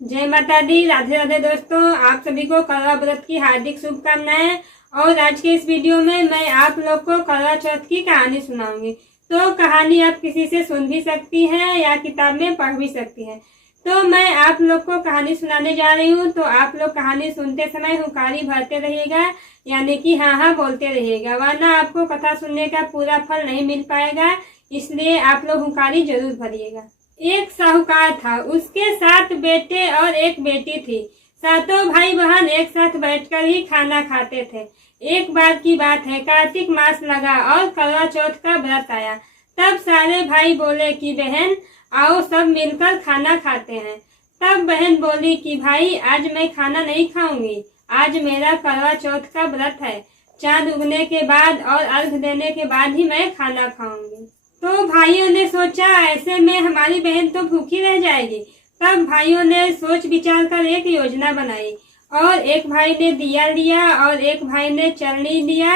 जय माता दी। राधे राधे दोस्तों, आप सभी को करवा व्रत की हार्दिक शुभकामनाएं। और आज के इस वीडियो में मैं आप लोग को करवा चौथ की कहानी सुनाऊंगी। तो कहानी आप किसी से सुन भी सकती हैं या किताब में पढ़ भी सकती हैं। तो मैं आप लोग को कहानी सुनाने जा रही हूँ, तो आप लोग कहानी सुनते समय हुंकारी भरते रहिएगा, यानी कि हाँ हाँ बोलते रहिएगा, वरना आपको कथा सुनने का पूरा फल नहीं मिल पाएगा। इसलिए आप लोग हुंकारी जरूर भरिएगा। एक साहूकार था, उसके 7 बेटे और 1 बेटी थी। सातों भाई बहन एक साथ बैठकर ही खाना खाते थे। एक बार की बात है, कार्तिक मास लगा और करवा चौथ का व्रत आया। तब सारे भाई बोले कि बहन आओ सब मिलकर खाना खाते हैं। तब बहन बोली कि भाई आज मैं खाना नहीं खाऊंगी, आज मेरा करवा चौथ का व्रत है। चांद उगने के बाद और अर्घ देने के बाद ही मैं खाना खाऊंगी। तो भाइयों ने सोचा ऐसे में हमारी बहन तो भूखी रह जाएगी। तब भाइयों ने सोच विचार कर एक योजना बनाई और एक भाई ने दिया लिया और एक भाई ने चलनी लिया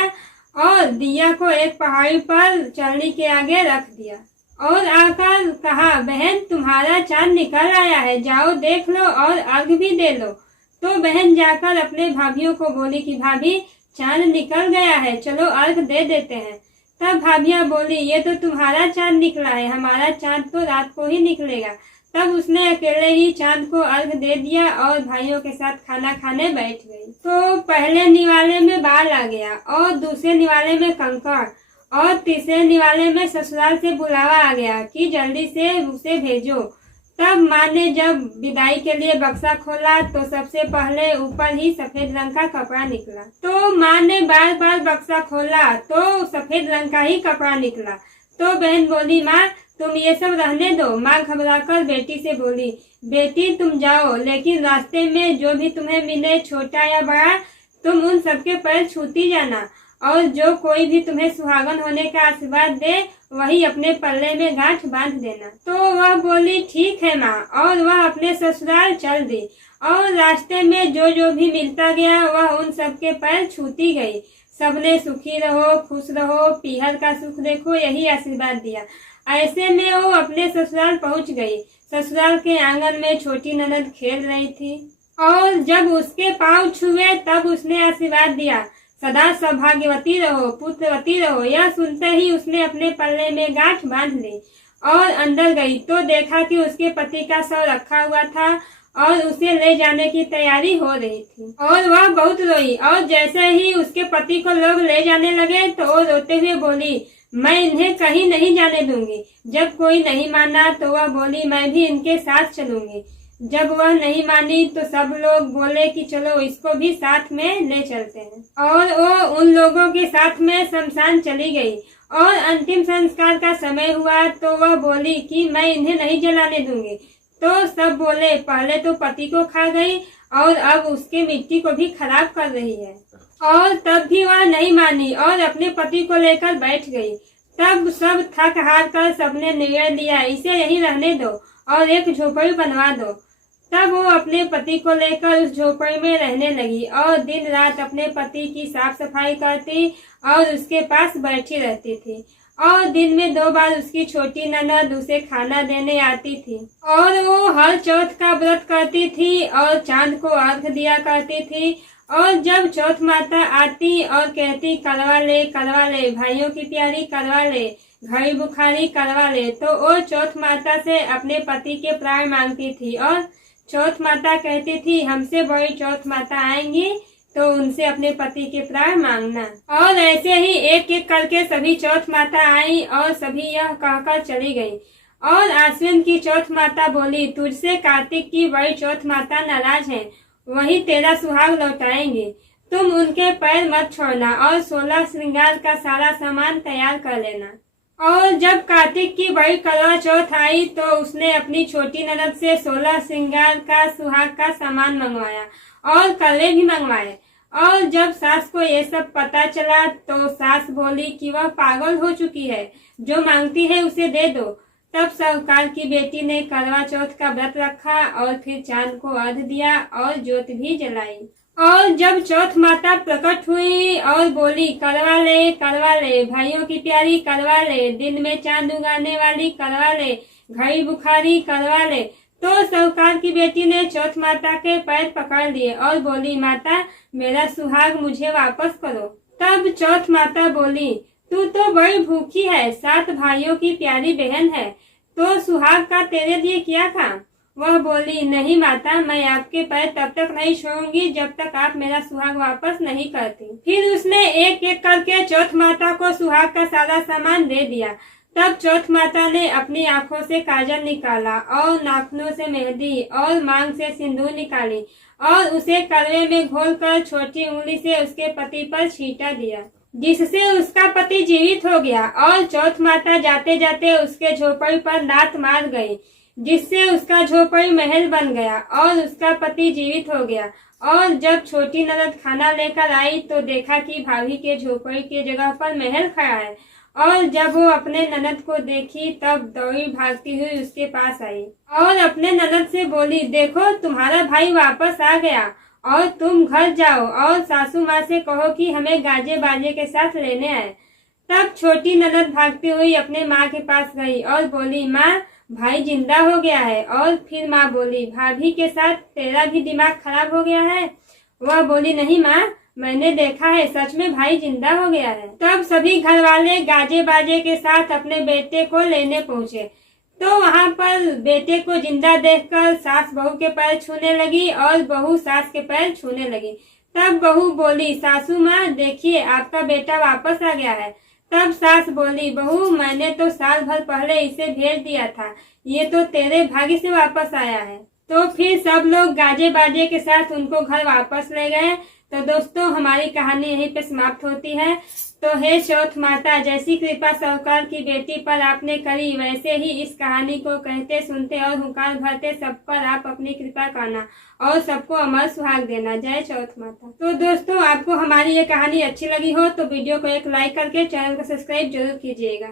और दिया को एक पहाड़ी पर चलनी के आगे रख दिया और आकर कहा, बहन तुम्हारा चांद निकल आया है, जाओ देख लो और अर्घ भी दे लो। तो बहन जाकर अपने भाभियों को बोली कि भाभी चांद निकल गया है, चलो अर्घ दे देते हैं। तब भाभियां बोली, ये तो तुम्हारा चांद निकला है, हमारा चांद तो रात को ही निकलेगा। तब उसने अकेले ही चांद को अर्घ दे दिया और भाइयों के साथ खाना खाने बैठ गई। तो पहले निवाले में बाल आ गया और दूसरे निवाले में कंकड़ और तीसरे निवाले में ससुराल से बुलावा आ गया कि जल्दी से उसे भेजो। तब माँ ने जब विदाई के लिए बक्सा खोला तो सबसे पहले ऊपर ही सफेद रंग का कपड़ा निकला। तो माँ ने बार बार बक्सा खोला तो सफेद रंग का ही कपड़ा निकला। तो बहन बोली, माँ तुम ये सब रहने दो। माँ घबराकर बेटी से बोली, बेटी तुम जाओ, लेकिन रास्ते में जो भी तुम्हें मिले छोटा या बड़ा तुम उन सबके पैर छूती जाना और जो कोई भी तुम्हें सुहागन होने का आशीर्वाद दे वही अपने पल्ले में गांठ बांध देना। तो वह बोली, ठीक है माँ, और वह अपने ससुराल चल दी और रास्ते में जो जो भी मिलता गया वह उन सबके पैर छूती गई। सबने सुखी रहो, खुश रहो, पीहर का सुख देखो, यही आशीर्वाद दिया। ऐसे में वो अपने ससुराल पहुंच गई। ससुराल के आंगन में छोटी ननद खेल रही थी और जब उसके पांव छुए तब उसने आशीर्वाद दिया, सदा सौभाग्यवती रहो, पुत्रवती रहो। यह सुनते ही उसने अपने पल्ले में गांठ बांध ली और अंदर गई तो देखा कि उसके पति का शव रखा हुआ था और उसे ले जाने की तैयारी हो रही थी और वह बहुत रोई। और जैसे ही उसके पति को लोग ले जाने लगे तो वो रोते हुए बोली, मैं इन्हें कहीं नहीं जाने दूंगी। जब कोई नहीं माना तो वह बोली, मैं भी इनके साथ चलूंगी। जब वह नहीं मानी तो सब लोग बोले कि चलो इसको भी साथ में ले चलते हैं और वो उन लोगों के साथ में शमशान चली गई। और अंतिम संस्कार का समय हुआ तो वह बोली कि मैं इन्हें नहीं जलाने दूंगी। तो सब बोले, पहले तो पति को खा गई और अब उसके मिट्टी को भी खराब कर रही है। और तब भी वह नहीं मानी और अपने पति को लेकर बैठ गई। तब सब थक हार कर सबने निर्णय लिया, इसे यहीं रहने दो और एक झोपड़ी बनवा दो। तब वो अपने पति को लेकर उस झोपड़ी में रहने लगी और दिन रात अपने पति की साफ सफाई करती और उसके पास बैठी रहती थी। और दिन में 2 बार उसकी छोटी ननद उसे खाना देने आती थी और वो हर चौथ का व्रत करती थी और चांद को अर्घ दिया करती थी। और जब चौथ माता आती और कहती, करवा ले भाइयों की प्यारी, करवा ले घड़ी बुखारी, करवा ले, तो वो चौथ माता से अपने पति के प्राण मांगती थी। और चौथ माता कहती थी, हमसे बड़ी चौथ माता आएंगी तो उनसे अपने पति के प्राण मांगना। और ऐसे ही एक एक करके सभी चौथ माता आई और सभी यह कहकर चली गई। और आश्विन की चौथ माता बोली, तुझसे कार्तिक की बड़ी चौथ माता नाराज है, वही तेरा सुहाग लौटाएंगे। तुम उनके पैर मत छोड़ना और 16 श्रृंगार का सारा सामान तैयार कर लेना। और जब कार्तिक की बड़ी करवा चौथ आई तो उसने अपनी छोटी ननद से 16 श्रृंगार का सुहाग का सामान मंगवाया और कले भी मंगवाए। और जब सास को ये सब पता चला तो सास बोली कि वह पागल हो चुकी है, जो मांगती है उसे दे दो। तब साहूकार की बेटी ने करवा चौथ का व्रत रखा और फिर चांद को अर्घ दिया और ज्योत भी जलाई। और जब चौथ माता प्रकट हुई और बोली, करवा ले भाइयों की प्यारी, करवा ले दिन में चांद उगाने वाली, करवा ले घड़ी बुखारी, करवा ले, तो साहूकार की बेटी ने चौथ माता के पैर पकड़ लिए और बोली, माता मेरा सुहाग मुझे वापस करो। तब चौथ माता बोली, तू तो बड़ी भूखी है, 7 भाइयों की प्यारी बहन है, तो सुहाग का तेरे लिए क्या काम। वह बोली, नहीं माता, मैं आपके पैर तब तक नहीं छूऊंगी जब तक आप मेरा सुहाग वापस नहीं करती। फिर उसने एक एक करके चौथ माता को सुहाग का सारा सामान दे दिया। तब चौथ माता ने अपनी आंखों से काजल निकाला और नाखूनों से मेहंदी और मांग से सिंदूर निकाली और उसे कड़वे में घोलकर छोटी उंगली से उसके पति पर छींटा दिया, जिससे उसका पति जीवित हो गया। और चौथ माता जाते जाते उसके झोपड़ी पर लात मार गई, जिससे उसका झोपड़ी महल बन गया और उसका पति जीवित हो गया। और जब छोटी ननद खाना लेकर आई तो देखा कि भाभी के झोपड़ी के जगह पर महल खड़ा है। और जब वो अपने ननद को देखी तब दौड़ी भागती हुई उसके पास आई और अपने ननद से बोली, देखो तुम्हारा भाई वापस आ गया और तुम घर जाओ और सासू माँ से कहो कि हमें गाजे बाजे के साथ लेने आए। तब छोटी ननद भागती हुई अपने माँ के पास गई और बोली, माँ भाई जिंदा हो गया है। और फिर माँ बोली, भाभी के साथ तेरा भी दिमाग खराब हो गया है। वह बोली, नहीं माँ, मैंने देखा है, सच में भाई जिंदा हो गया है। तब सभी घर वाले गाजे बाजे के साथ अपने बेटे को लेने पहुँचे। तो वहाँ पर बेटे को जिंदा देखकर सास बहू के पैर छूने लगी और बहू सास के पैर छूने लगी। तब बहू बोली, सासू माँ देखिए आपका बेटा वापस आ गया है। तब सास बोली, बहू मैंने तो साल भर पहले इसे भेज दिया था, ये तो तेरे भाग्य से वापस आया है। तो फिर सब लोग गाजे बाजे के साथ उनको घर वापस ले गए। तो दोस्तों हमारी कहानी यहीं पे समाप्त होती है। तो हे चौथ माता, जैसी कृपा साहूकार की बेटी पर आपने करी, वैसे ही इस कहानी को कहते सुनते और हुंकार भरते सब पर आप अपनी कृपा करना और सबको अमर सुहाग देना। जय चौथ माता। तो दोस्तों आपको हमारी ये कहानी अच्छी लगी हो तो वीडियो को एक लाइक करके चैनल को सब्सक्राइब जरूर कीजिएगा।